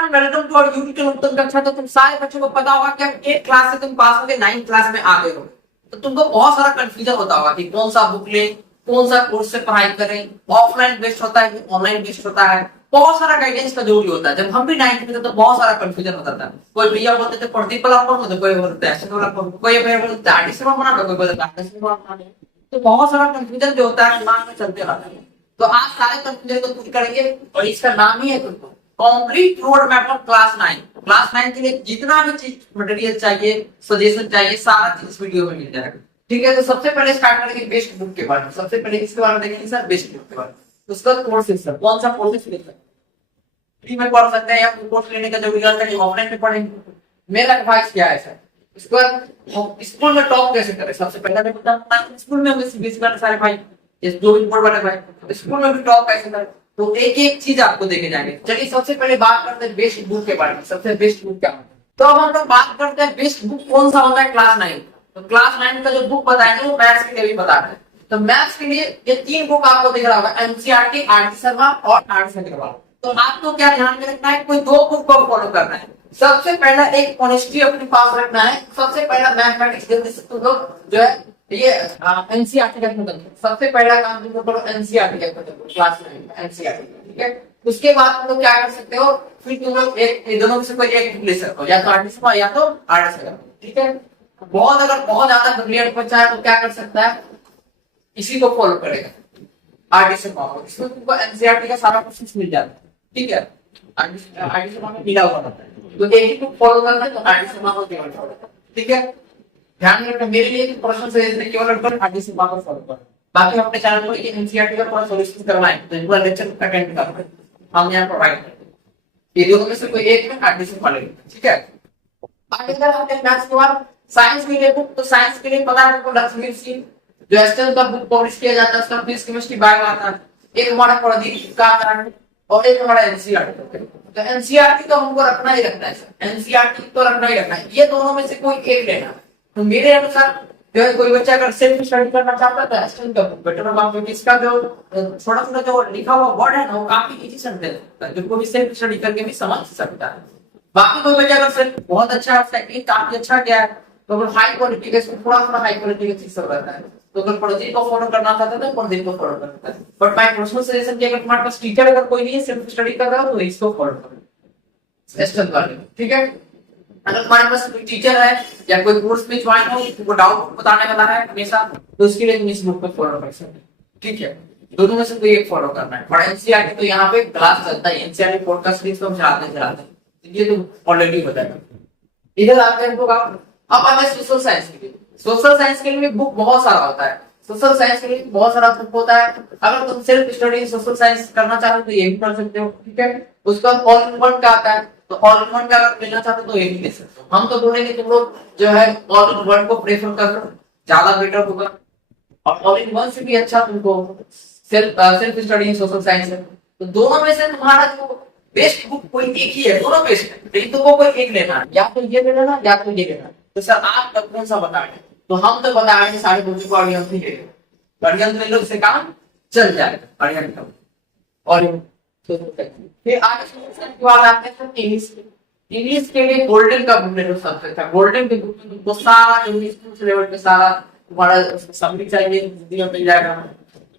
Everyone, welcome to our YouTube channel Uttam Kaksha. तो तुम सारे बच्चों को पता होगा कि अब 8 क्लास से तुम पास होके 9 क्लास में आ गए हो, तो तुमको बहुत सारा कंफ्यूजन होता होगा कि कौन सा बुक ले, कौन सा कोर्स से पढ़ाई करें, ऑफलाइन बेस्ड होता है कि ऑनलाइन बेस्ड होता है। बहुत सारा गाइडेंस का जरूरी होता है। जब हम भी 9th में थे तो बहुत सारा कंफ्यूजन होता था। कोई भैया बोलते थे प्रदीप वाला पढ़ो, तो कोई बोलते थे ऐसे वाला पढ़ो, कोई भैया बोलते थे आर्टिस्ट वाला बना लो, कोई बोलते थे आर्टिस्ट वाला बना लो। तो बहुत सारा कंफ्यूजन जो होता है दिमाग में चलते रहता है। तो आज सारे कंफ्यूजन को दूर करेंगे और इसका नाम ही है तुमको complete road map of class 9। Class 9 के लिए जितना भी चीज मटेरियल चाहिए, सजेशन चाहिए, सारा चीज इस वीडियो में मिल जाएगा। ठीक है, तो सबसे पहले स्टार्ट करेंगे बेस्ट बुक के बारे में। सबसे पहले इसके बारे में देखेंगे सर, बेस्ट बुक के बारे में। उसका कोर्सेज सर, कौन सा कोर्सेज ले सकते हैं, फ्री में पढ़ सकते हैं या कोर्स लेने का जरूरी है ऑफलाइन में पढ़ेंगे। मेरा एडवाइस क्या है सर, इसके बाद स्कूल में टॉप कैसे करें। सबसे पहले मैं बताऊं स्कूल में हमें सीबीएसई वाले सारे भाई, ये जो भी बोर्ड वाले भाई, स्कूल में भी टॉप कैसे करें, तो एक एक चीज आपको देखे जाएंगे। चलिए सबसे पहले बात करते हैं बेस्ट बुक के बारे में। सबसे बेस्ट बुक क्या है, तो अब हम लोग बात करते हैं बेस्ट बुक कौन सा होता है क्लास 9। तो क्लास 9 का जो बुक बताएंगे वो मैथ्स के लिए भी बता रहे हैं। तो मैथ्स के लिए ये 3 बुक आपको दिख रहा होगा, एनसीईआरटी, आरटी शर्मा और आरटी अग्रवाल। तो आपको क्या ध्यान में रखना है, कोई 2 बुक को फॉलो करना है। सबसे पहला एक केमिस्ट्री अपने पास रखना है। सबसे पहला मैथमेटिक्स, जल्दी से तुम लोग जो है ये एनसीईआरटी का खत्म। सबसे पहला काम तुमको करो एनसीईआरटी का खत्म, क्लास 9 एनसीईआरटी। ठीक है, उसके बाद तुम लोग क्या कर सकते हो, फिर तुम लोग एक दोनों में से कोई एक बुक ले सकते हो, या तो आरटी शर्मा या तो आरटी अग्रवाल। ठीक है, बहुत अगर बहुत ज्यादा ब्रिलियंट बच्चा है तो क्या कर सकता है, इसी को फॉलो करेगा आरटी शर्मा को। इसमें तुमको एनसीईआरटी का सारा क्वेश्चन मिल जाता है। ठीक है, आरटी शर्मा में मिला हुआ होता है, तो एक ही बुक फॉलो करना है तो आरटी शर्मा को केवल फॉलो करना। ठीक है, ध्यान रखना मेरे लिए प्रश्न से केवल आरटी शर्मा को फॉलो करना। बाकी हम अपने चैनल पर एनसीईआरटी का पूरा सॉल्यूशन करवाएं, तो इनका लेक्चर अटेंड करना हम यहाँ प्रोवाइड करेंगे। ये दोनों में से कोई एक में आरटी शर्मा लेंगे। ठीक है, बाकी अगर हम मैथ्स के बाद साइंस के लिए बुक, तो साइंस के लिए पता है आपको लक्ष्मी सिंह जो एस्टल का बुक पब्लिश किया जाता है, उसका फिजिक्स केमिस्ट्री बायो आता है। एक हमारा प्रदीप का आता है और एक हमारा एनसीईआरटी। तो एनसीईआरटी तो हमको रखना ही रखना है सर, एनसीईआरटी तो रखना ही रखना है। ये दोनों में से कोई एक लेना। तो मेरे अनुसार जो है कोई बच्चा अगर सेल्फ स्टडी करना चाहता है तो एस्टल का बुक बेटर होगा, क्योंकि इसका जो थोड़ा थोड़ा जो लिखा हुआ वर्ड है ना वो काफी इजी समझ लगता है, जिनको भी सेल्फ स्टडी करके भी समझ सकता है। बाकी कोई बच्चा अगर सिर्फ बहुत अच्छा टेक्निक काफी अच्छा क्या है, तो अगर हाई क्वालिटी का थोड़ा थोड़ा हाई क्वालिटी का चीज सब रहता है, तो अगर प्रदीप को फॉलो करना चाहता है तो प्रदीप को फॉलो करता है। बट माय पर्सनल सजेशन कि अगर तुम्हारे पास टीचर अगर कोई नहीं है, सिर्फ स्टडी कर रहा हो, तो इसको फॉलो करो एस्टल वाले। ठीक है, अगर तुम्हारे पास कोई टीचर है या कोई कोर्स में ज्वाइन हो, तुमको डाउट बताने वाला है हमेशा, तो उसके लिए तुम इस बुक को फॉलो कर सकते हो। ठीक है, दोनों में से कोई एक फॉलो करना है। और एनसीईआरटी तो यहाँ पे क्लास चलता है, एनसीईआरटी पॉडकास्ट सीरीज तो हम चलाते हैं, ये तो ऑलरेडी बताया। इधर आते हैं तो अब आते हैं सोशल साइंस के लिए। सोशल साइंस के लिए बुक बहुत सारा होता है, सोशल साइंस के लिए बहुत सारा बुक होता है। अगर तुम सेल्फ स्टडी सोशल साइंस करना चाहते हो तो ये भी कर सकते हो। ठीक है, उसका ऑल इन वन का आता है, तो ऑल इन वन का अगर लेना चाहते हो तो ये भी ले सकते हो। हम तो बोलेंगे तुम लोग जो है ऑल इन वन को प्रेफर करो, ज्यादा बेटर होगा। और ऑल इन वन से भी अच्छा तुमको सेल्फ स्टडी सोशल साइंस है। तो दोनों में से तुम्हारा जो बेस्ट बुक कोई एक ही है, दोनों बेस्ट है, लेकिन तुमको कोई एक लेना है, या तो ये लेना या तो ये लेना। तो सर आप तब कौन सा बताएंगे, तो हम तो बताएंगे सारे बुक को अरिहंत ही ले लो, अरिहंत ले लो, उससे काम चल जाएगा अरिहंत का। और फिर आगे बात आते हैं इंग्लिश। इंग्लिश के लिए गोल्डन का बुक ले लो, सबसे अच्छा गोल्डन के बुक में तुमको सारा इंग्लिश लेवल पे सारा तुम्हारा समरी चाहिए, हिंदी में मिल जाएगा,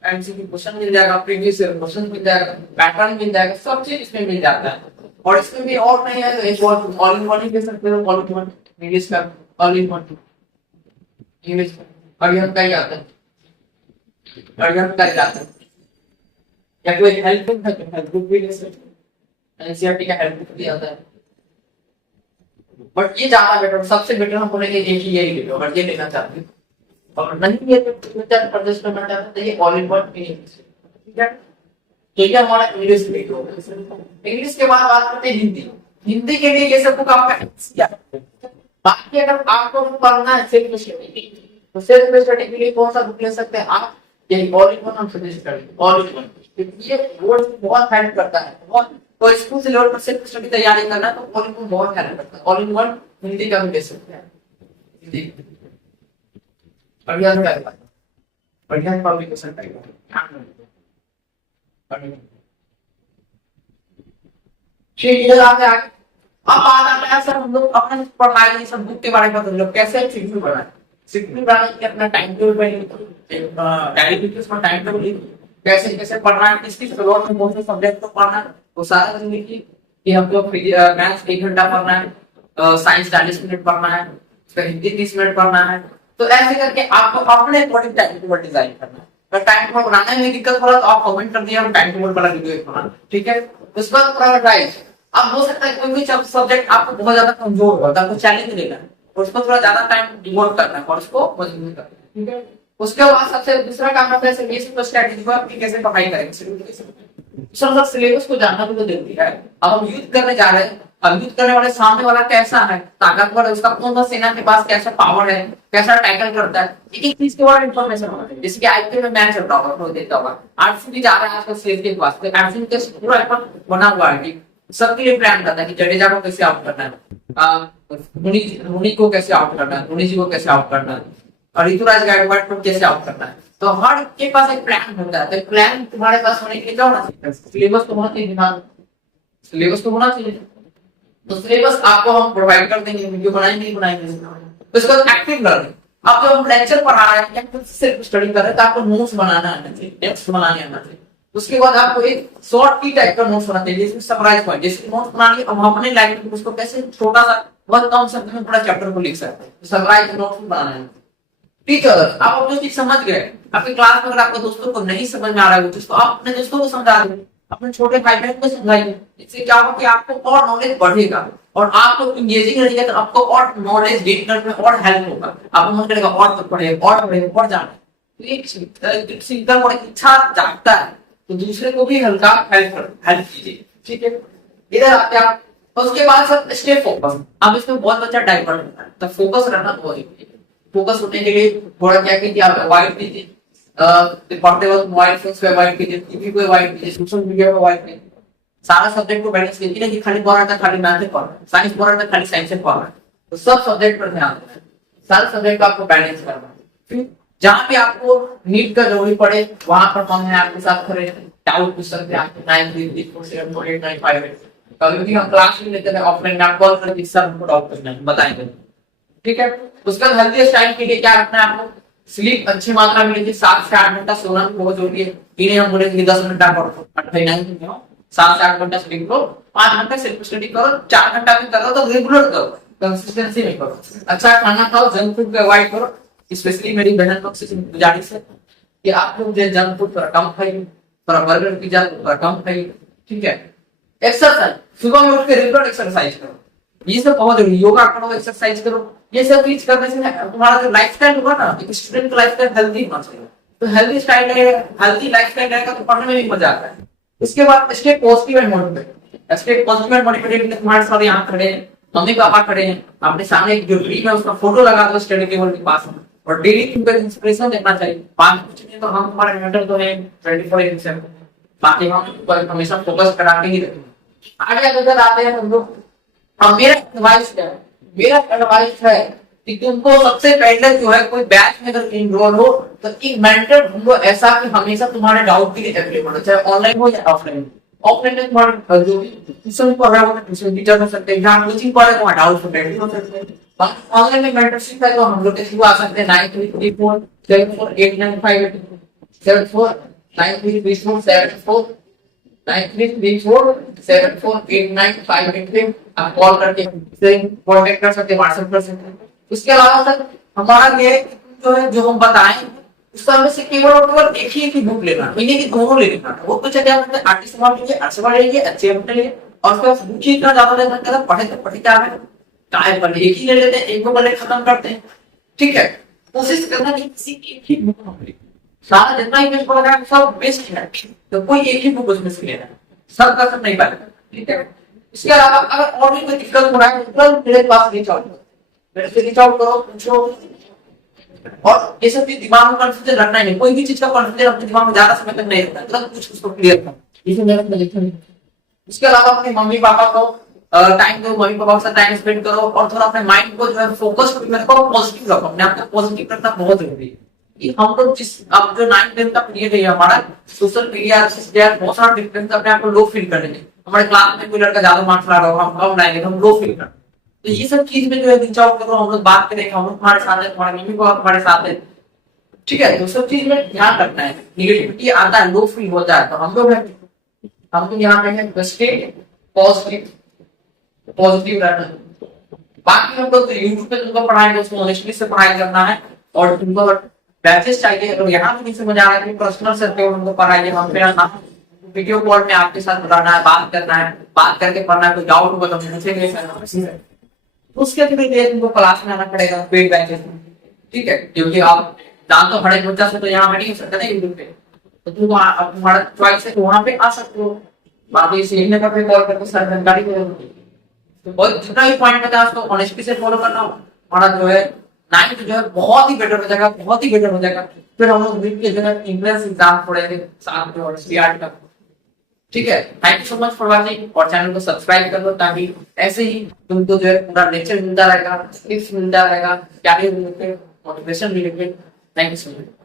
एमसीक्यू क्वेश्चन मिल जाएगा, प्रीवियस ईयर क्वेश्चन मिल जाएगा, पैटर्न मिल जाएगा, सब चीज इसमें मिल जाता है। और इसमें भी और नहीं है तो एक और ऑल इन वन ही दे सकते हो, ऑल इन वन इंग्लिश का, all in one English Arihant का ही आता है, अरिहंत का ही आता है। या कोई हेल्प बुक है तो हेल्प बुक भी ले सकते हो, एनसीईआरटी का हेल्प बुक भी आता है। बट ये ज्यादा बेटर, सबसे बेटर हम बोलेंगे एक ही यही ले लो अगर ये लेना चाहते हो। और नहीं ये फ्यूचर परचेस करना चाहते हैं तो ये ऑल इन वन इंग्लिश। ठीक है, तो ये हमारा इंग्लिश के लिए। इंग्लिश के बाद बात करते हैं हिंदी। हिंदी के लिए ये सब बुक आपका। बाकी अगर आपको पढ़ना है सेल्फ स्टडी, तो सेल्फ स्टडी के लिए कौन सा बुक ले सकते हैं आप, यही ऑल इन वन हम सजेस्ट करेंगे, ऑल इन वन। ये बोर्ड बहुत हेल्प करता है, बहुत तो स्कूल से लेवल पर सेल्फ स्टडी तैयारी करना है तो ऑल इन वन बहुत हेल्प करता है। ऑल इन वन हिंदी का भी ले सकते हैं, हिंदी बढ़िया रहेगा, बढ़िया पब्लिकेशन रहेगा। फिर इधर आते आगे अब बात आता है सर हम लोग अपने पढ़ाई सब बुक के बारे में बता दो कैसे शेड्यूल बनाए। शेड्यूल बनाने के अपना टाइम टेबल पे डायरी में उसमें टाइम टेबल कैसे कैसे पढ़ना है, किस किस फ्लोर में कौन से सब्जेक्ट को पढ़ना है, वो सारा दिन लिखिए कि हमको मैथ्स 1 घंटा पढ़ना है, साइंस 40 मिनट पढ़ना है, फिर हिंदी 30 मिनट पढ़ना है। तो ऐसे करके आपको अपने अकॉर्डिंग टाइम टेबल डिजाइन करना है। अगर टाइम टेबल बनाने में दिक्कत हो रहा तो आप कमेंट कर दिया, हम टाइम टेबल वाला वीडियो बनाना, ठीक है। उसके बाद प्रायोरिटाइज। अब हो सकता है कोई भी सब्जेक्ट आपको बहुत ज्यादा कमजोर हो, आपको चैलेंज लेना है और उसको थोड़ा ज्यादा टाइम डिवोट करना है और उसको मजबूत करना है, ठीक है। उसके बाद सबसे दूसरा काम होता है बेसिक स्ट्रेटजी पर कि कैसे पढ़ाई करेंगे। दूसरा सिलेबस को जानना भी तो जरूरी है। अब हम युद्ध करने जा रहे हैं, अब युद्ध करने वाले सामने वाला कैसा है, ताकतवर है, उसका कौन सा सेना के पास कैसा पावर है, कैसा टैकल करता है, एक एक चीज के बारे में इंफॉर्मेशन होना चाहिए। जैसे कि आईपीएल में मैच चल रहा होगा, तो देखता होगा आरसीबी जा रहा है आजकल सीरीज के पास, तो आरसीबी का पूरा एक बना हुआ है कि सबके लिए प्लान करता है कि जडेजा को कैसे आउट करना है, धोनी को कैसे आउट करना है, धोनी जी को कैसे आउट करना है, और ऋतुराज गायकवाड़ को कैसे आउट करना है। तो हर के पास एक प्लान होता है। तो प्लान तुम्हारे पास होने के लिए क्या होना चाहिए, सिलेबस तो होना चाहिए, दिमाग सिलेबस तो होना चाहिए। तो सिलेबस आपको हम प्रोवाइड कर देंगे, वीडियो बनाएंगे। तो इसका एक्टिव लर्निंग, अब जब हम लेक्चर पढ़ा रहे हैं या सिर्फ स्टडी कर रहे हैं तो आपको नोट्स बनाना आना चाहिए, टेक्स्ट बनाने आना चाहिए। उसके बाद आपको एक शॉर्ट की टाइप का नोट्स बनाना चाहिए जिसमें समराइज पॉइंट, जैसे नोट्स बना लिए हम अपने लैंग्वेज में उसको कैसे छोटा सा बहुत कम शब्द में पूरा चैप्टर को लिख सकते हैं। समराइज नोट्स बनाना है। टीचर आप अपनी चीज समझ गए, आपकी क्लास में अगर आपके दोस्तों को नहीं समझ में आ रहा है तो आप अपने दोस्तों को समझा देंगे, अपने छोटे भाई बहन को समझाइए। इससे क्या होगा कि आपको और नॉलेज बढ़ेगा और आपको इंगेजिंग रहेगा तो आपको और नॉलेज गेन करने में और हेल्प होगा। आपको मन करेगा और तो पढ़े और जाने। तो एक सीखकर और इच्छा जागता है तो दूसरे को भी हल्का हेल्प कीजिए, ठीक है। इधर आते आप, उसके बाद सब स्टे फोकस। अब इसमें बहुत बच्चा डाइवर्ट होता है, तो फोकस रहना बहुत जरूरी है। फोकस होने के लिए थोड़ा क्या कीजिए, आप अवॉइड कीजिए पढ़ते वक्त मोबाइल फोन पे अवॉइड कीजिए, टीवी को अवॉइड कीजिए, सोशल मीडिया को अवॉइड कीजिए। सारा सब्जेक्ट को बैलेंस कीजिए कि खाली पढ़ रहा था खाली मैथ पढ़ रहा है, साइंस पढ़ रहा था खाली साइंस पढ़ रहा है। तो सब सब्जेक्ट पर ध्यान देना, सारे सब्जेक्ट को आपको बैलेंस करना है। फिर जहाँ पे आपको नीट का जरूरी पड़े वहां पर हम आपके साथ खड़े, डाउट पूछ सकते हैं आपको 9334748958। कभी भी हम क्लास में लेते हैं ऑफलाइन में, आप कॉल करके सर हमको डाउट करना है बताएंगे, ठीक है। उसका हेल्थी स्टाइल के लिए क्या रखना है आपको, स्लीप अच्छी मात्रा में लीजिए, 7 से 8 घंटा सोना बहुत जरूरी है। इन्हें हम बोलेंगे 10 घंटा पढ़ो, 7 से 8 घंटा स्लीप करो, 5 घंटा सेल्फ स्टडी करो, 4 घंटा भी करो तो रेगुलर करो, कंसिस्टेंसी में करो। अच्छा खाना खाओ, जंक फूड को अवॉइड करो। स्पेशली मेरी बहन लोग से गुजारिश है कि आप लोग जंक फूड थोड़ा कम खाइए, थोड़ा बर्गर पिज्जा थोड़ा कम खाइए, ठीक है। एक्सरसाइज, सुबह में उठ के रेगुलर एक्सरसाइज करो, ये सब बहुत जरूरी। योगा करो, एक्सरसाइज करो, ये सब चीज करने से तुम्हारा जो लाइफस्टाइल होगा ना, एक स्टूडेंट का लाइफस्टाइल हेल्दी होना चाहिए। तो हेल्दी स्टाइल है, हेल्दी लाइफस्टाइल रहेगा तो पढ़ने में भी मजा आता है। इसके बाद stay positive and motivated. Stay positive and motivated तुम्हारे साथ यहाँ खड़े हैं, मम्मी पापा खड़े हैं, अपने सामने एक जो ड्रीम है उसका फोटो लगा दो स्टडी टेबल के पास में और डेली तुमको इंस्पिरेशन देखना चाहिए। 5 कुछ नहीं तो हम हमारे मेंटर तो है 24/7, बाकी हम हमेशा फोकस कराते ही रहते हैं। आगे अगर आते हैं हम लोग, मेरा एडवाइस है कि तुमको सबसे पहले जो है कोई बैच में अगर इनरोल हो तो एक मेंटर ढूंढो ऐसा कि हमेशा तुम्हारे डाउट के लिए अवेलेबल हो, चाहे ऑनलाइन हो या ऑफलाइन। ऑफलाइन में तुम्हारे जो भी ट्यूशन पढ़ रहे हो ट्यूशन टीचर हो सकते हैं, जहाँ कोचिंग पढ़ रहे हो वहाँ डाउट हो सकते हैं। ऑनलाइन में मेंटरशिप है तो हम लोग के थ्रू आ सकते हैं 9334748958 9334748958 आप कॉल करके कांटेक्ट कर सकते हैं, व्हाट्सएप कर सकते हैं। उसके अलावा सर हमारा ये जो है जो हम बताएं उसका में से केवल और केवल एक ही बुक लेना, इन्हीं की दोनों लेना। वो कुछ क्या होता है, आर्टिस्ट वाला लीजिए, आर्ट्स वाला लीजिए, अच्छे बुक लीजिए और उसके बाद बुक ही इतना ज्यादा लेना कहता पढ़े तो पढ़े क्या है टाइम पर एक ही ले लेते हैं, एक को पढ़े खत्म करते हैं, ठीक है। कोशिश करना कि किसी एक ही बुक कंप्लीट, सारा जितना इमेज पढ़ा है सब बेस्ट है तो कोई एक ही बुक उसमें से लेना, सब का सब नहीं पाएगा, ठीक है। इसके अलावा अगर और भी कोई दिक्कत हो रहा है तो मेरे पास रीच आउट करो, पूछो। और ये सब चीज दिमाग में कंफ्यूजन रखना ही नहीं, कोई भी चीज का कंफ्यूजन अपने दिमाग में ज्यादा समय तक नहीं रखना, तुरंत कुछ उसको क्लियर कर। इसके अलावा अपने मम्मी पापा को टाइम दो, मम्मी पापा के साथ टाइम स्पेंड करो और थोड़ा अपने माइंड को जो है फोकस पॉजिटिव रखो, अपने आप को पॉजिटिव रखना बहुत जरूरी है। कि हम लोग जिस अब जो 9th-10th का पीरियड है हमारा सोशल मीडिया से बहुत सारा डिफरेंस अपने आप को लो फील करेंगे। हमारे क्लास में कोई लड़का ज्यादा मार्क्स ला रहा होगा, हम कम लाएंगे तो हम लो फील करेंगे। तो ये सब चीज में जो है रीच आउट करो, हम लोग बात करेंगे, हम लोग तुम्हारे साथ है, तुम्हारे मम्मी पापा तुम्हारे साथ है, ठीक है। तो सब चीज में ध्यान रखना है। निगेटिविटी आता है, लो फील होता है, तो हम लोग यहाँ पे है स्टे पॉजिटिव पॉजिटिव रहना है। बाकी हम लोग तो यूट्यूब पे तुमको पढ़ाएंगे, उसको ऑनेस्टली से पढ़ाई करना है। और तुमको बैचेस चाहिए, अगर यहाँ पे नहीं समझ आ रहा है, पर्सनल से तुमको पढ़ाइए, हम पे आना, वीडियो कॉल में आपके साथ बुलाना है, बात करना है, बात करके पढ़ना है। कोई डाउट होगा तो मुझे ले सकना, उसके लिए तुमको क्लास में आना पड़ेगा पेड बैचेस में, ठीक है। क्योंकि आप जानते हो हर एक बच्चा से तो यहाँ पे नहीं हो सकता ना यूट्यूब पे, तो तुम तुम्हारा चॉइस है, तो वहां पे आ सकते हो। बाकी सीखने का भी कॉल करके सारी जानकारी दे। तो बहुत जितना भी पॉइंट बताया उसको ऑनेस्टी से फॉलो करना। हमारा जो है 9th जो है बहुत ही बेटर हो जाएगा, बहुत ही बेटर हो जाएगा। फिर हम लोग मिल के जो है इंट्रेंस एग्जाम पढ़ेंगे साथ में और सीआरटी का, ठीक है। Thank you so much for watching, और चैनल को सब्सक्राइब कर लो ताकि ऐसे ही तुमको जो है पूरा लेक्चर मिलता रहेगा, टिप्स मिलता रहेगा, क्या मोटिवेशन मिलेंगे। Thank you so much.